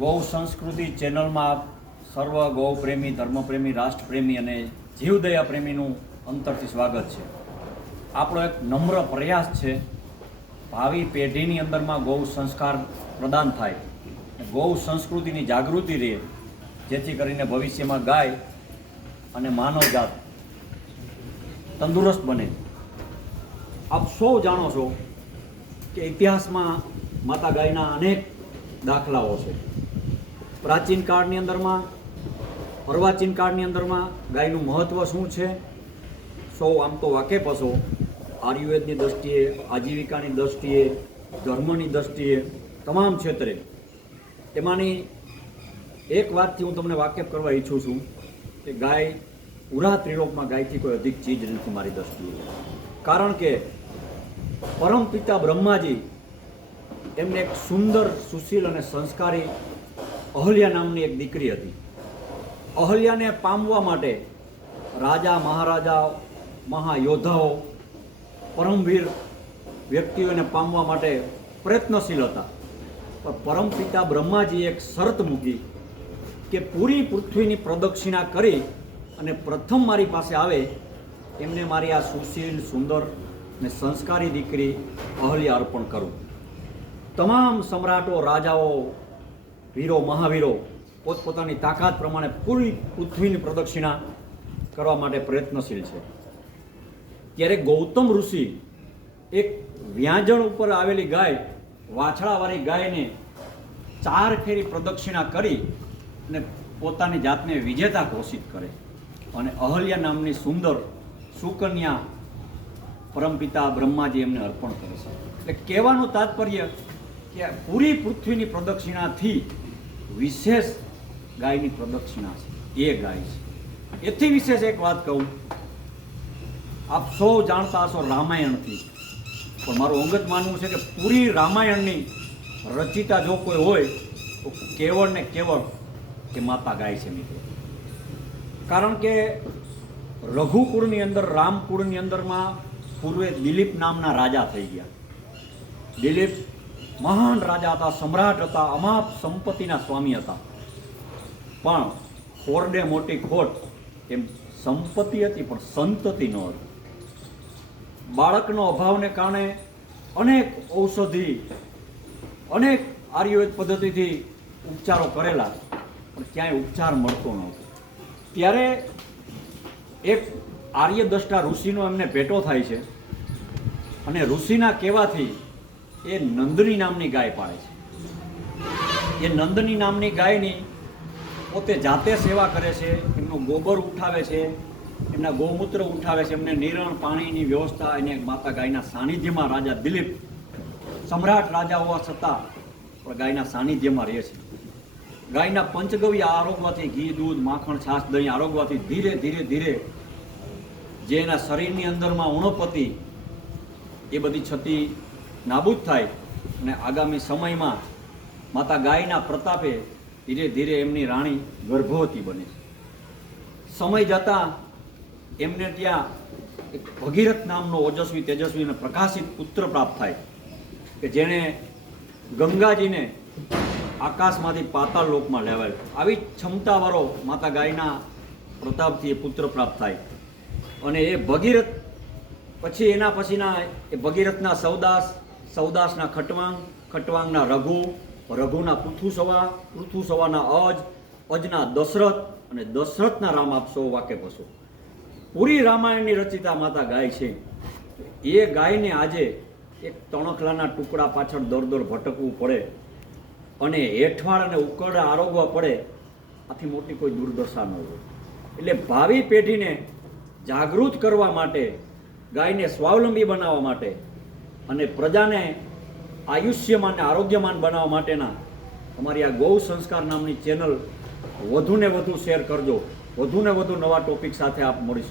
ગૌ સંસ્કૃતિ ચેનલમાં આપ સર્વ ગૌપ્રેમી, ધર્મપ્રેમી, રાષ્ટ્રપ્રેમી અને જીવદયા પ્રેમીનું અંતરથી સ્વાગત છે. આપણો એક નમ્ર પ્રયાસ છે ભાવિ પેઢીની અંદરમાં ગૌ સંસ્કાર પ્રદાન થાય, ગૌ સંસ્કૃતિની જાગૃતિ રહે, જેથી કરીને ભવિષ્યમાં ગાય અને માનવજાત તંદુરસ્ત બને. આપ સૌ જાણો છો કે ઇતિહાસમાં માતા ગાયના અનેક દાખલાઓ છે. પ્રાચીન કાળની અંદરમાં, અર્વાચીન કાળની અંદરમાં ગાયનું મહત્ત્વ શું છે સૌ આમ તો વાકેફ હશો. આયુર્વેદની દૃષ્ટિએ, આજીવિકાની દૃષ્ટિએ, ધર્મની દૃષ્ટિએ, તમામ ક્ષેત્રે. એમાંની એક વાતથી હું તમને વાકેફ કરવા ઈચ્છું છું કે ગાય પૂરા ત્રિલોકમાં ગાયથી કોઈ અધિક ચીજ નથી મારી દૃષ્ટિએ. કારણ કે પરમ પિતા બ્રહ્માજી એમને એક સુંદર, સુશીલ અને સંસ્કારી અહલ્યા નામની એક દીકરી હતી. અહલ્યાને પામવા માટે રાજા, મહારાજા, મહાયોદ્ધાઓ, પરમવીર વ્યક્તિઓને પામવા માટે પ્રયત્નશીલ હતા. પણ પરમ પિતા બ્રહ્માજીએ એક શરત મૂકી કે પૂરી પૃથ્વીની પ્રદક્ષિણા કરી અને પ્રથમ મારી પાસે આવે એમને મારી આ સુશીલ, સુંદર અને સંસ્કારી દીકરી અહલ્યા અર્પણ કરું. તમામ સમ્રાટો, રાજાઓ, વીરો, મહાવીરો પોતપોતાની તાકાત પ્રમાણે પૂરી પૃથ્વીની પ્રદક્ષિણા કરવા માટે પ્રયત્નશીલ છે. ત્યારે ગૌતમ ઋષિ એક વ્યાજણ ઉપર આવેલી ગાય, વાછડાવાળી ગાયને 4 ફેરી પ્રદક્ષિણા કરી અને પોતાની જાતને વિજેતા ઘોષિત કરે અને અહલ્યા નામની સુંદર સુકન્યા પરમપિતા બ્રહ્માજી એમને અર્પણ કરે છે. એટલે કહેવાનું તાત્પર્ય કે પૂરી પૃથ્વીની પ્રદક્ષિણાથી વિશેષ ગાયની પ્રદક્ષિણા છે, એ ગાય છે. એથી વિશેષ એક વાત કહું, આપ સૌ જાણતા હશો રામાયણથી, પણ મારું અંગત માનવું છે કે પૂરી રામાયણની રચિતા જો કોઈ હોય તો કેવળ ને કેવળ એ માતા ગાય છે મિત્રો. કારણ કે રઘુકુળની અંદર, રામકુળની અંદરમાં પૂર્વે દિલીપ નામના રાજા થઈ ગયા. દિલીપ મહાન રાજા હતા, સમ્રાટ હતા, અમાપ સંપત્તિના સ્વામી હતા. પણ ખોરડે મોટી ખોટ, એમ સંપત્તિ હતી પણ સંતતિ ન હતી. બાળકનો અભાવને કારણે અનેક ઔષધિ, અનેક આયુર્વેદ પદ્ધતિથી ઉપચારો કરેલા, પણ ક્યાંય ઉપચાર મળતો નહોતો. ત્યારે એક આર્યદ્રષ્ટા ઋષિનો એમને ભેટો થાય છે અને ઋષિના કહેવાથી એ નંદની નામની ગાય પાળે છે. એ નંદની નામની ગાયની પોતે જાતે સેવા કરે છે, એમનું ગોબર ઉઠાવે છે, એમના ગૌમૂત્ર ઉઠાવે છે, એમને નિરણ પાણીની વ્યવસ્થા એને માતા ગાયના સાનિધ્યમાં રાજા દિલીપ સમ્રાટ રાજા હોવા છતાં પણ ગાયના સાનિધ્યમાં રહે છે. ગાયના પંચગવ્ય આરોગવાથી, ઘી, દૂધ, માખણ, છાશ, દહીં આરોગવાથી ધીરે ધીરે ધીરે જે એના શરીરની અંદરમાં ઉણપતિ એ બધી છતી નાબૂદ થાય અને આગામી સમયમાં માતા ગાયના પ્રતાપે ધીરે ધીરે એમની રાણી ગર્ભવતી બને છે. સમય જતાં એમને ત્યાં એક ભગીરથ નામનો ઓજસ્વી, તેજસ્વી અને પ્રકાશિત પુત્ર પ્રાપ્ત થાય કે જેણે ગંગાજીને આકાશમાંથી પાતાળ લોકમાં લેવાય. આવી ક્ષમતાવાળો માતા ગાયના પ્રતાપથી એ પુત્ર પ્રાપ્ત થાય અને એ ભગીરથ પછી એના પછીના એ ભગીરથના સૌદાસ, સૌદાસના ખટવાંગ, ખટવાંગના રઘુ, રઘુના પૃથુસવા, પૃથુસવાના અજ, અજના દશરથ અને દશરથના રામ. આપ સૌ વાકેફ હશો. પૂરી રામાયણની રચિતા માતા ગાય છે. એ ગાયને આજે એક તણખલાના ટુકડા પાછળ દર ભટકવું પડે અને હેઠવાળ અને ઉકરડા આરોગવા પડે, આથી મોટી કોઈ દુર્દશા ન હોય. એટલે ભાવિ પેઢીને જાગૃત કરવા માટે, ગાયને સ્વાવલંબી બનાવવા માટે અને પ્રજાને આયુષ્યમાન અને આરોગ્યમાન બનાવવા માટેના અમારી આ ગૌ સંસ્કાર નામની ચેનલ વધુને વધુ શેર કરજો. વધુને વધુ નવા ટોપિક સાથે આપ મળીશું.